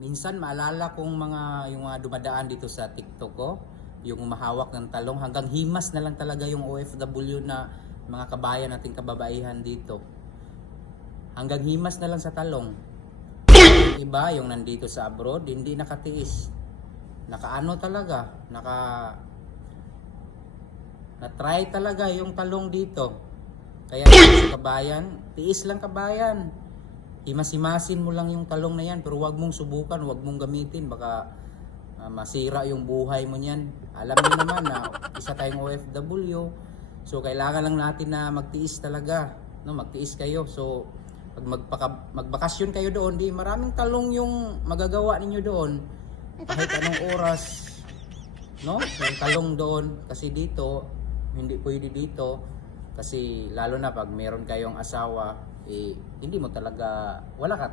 Minsan maalala kong yung mga dumadaan dito sa TikTok ko, yung umahawak ng talong hanggang himas na lang talaga yung OFW na mga kabayan nating kababaihan dito. Hanggang himas na lang sa talong. Yung iba, yung nandito sa abroad, hindi nakatiis. Nakaano talaga, na-try talaga yung talong dito. Kaya sa kabayan, tiis lang kabayan. Himas-himasin mo lang yung talong na yan, pero wag mong subukan, wag mong gamitin, baka masira yung buhay mo niyan. Alam niyo naman na isa tayong OFW, so kailangan lang natin na magtiis talaga, no? Magtiis kayo. So pag magbakasyon kayo doon, di maraming talong yung magagawa ninyo doon kahit anong oras, no? Yung talong doon, kasi dito hindi pwede dito, kasi lalo na pag meron kayong asawa, hindi mo talaga, wala ka,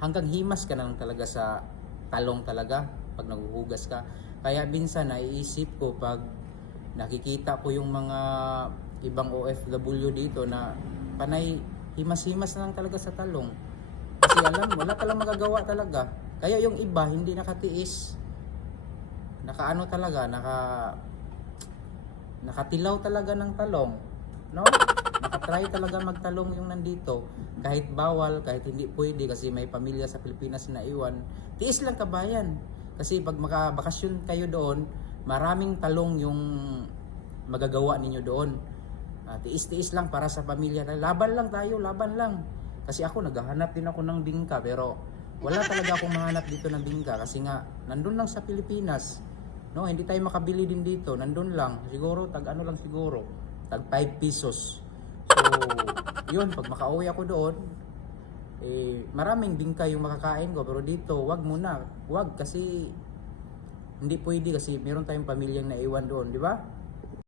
hanggang himas ka na lang talaga sa talong talaga pag naghuhugas ka. Kaya minsan naiisip ko pag nakikita ko yung mga ibang OFW dito na panay himas-himas na lang talaga sa talong, kasi alam, wala palang magagawa talaga. Kaya yung iba hindi nakatiis, nakaano talaga, nakatilaw talaga ng talong, no? Nakatry talaga magtalong yung nandito, kahit bawal, kahit hindi pwede kasi may pamilya sa Pilipinas na iwan. Tiis lang kabayan, kasi pag makabakasyon kayo doon, maraming talong yung magagawa ninyo doon. Tiis-tiis lang para sa pamilya. Laban lang tayo, laban lang. Kasi ako naghahanap din ako ng bingka, pero wala talaga akong mahanap dito ng bingka kasi nga nandun lang sa Pilipinas, no? Hindi tayo makabili din dito, nandun lang. Siguro tag ano lang, siguro tag 5 pesos. So yun, pag makauwi ako doon, maraming bingka yung makakain ko, pero dito wag muna, wag, kasi hindi pwede, kasi meron tayong pamilyang naiwan doon, di ba?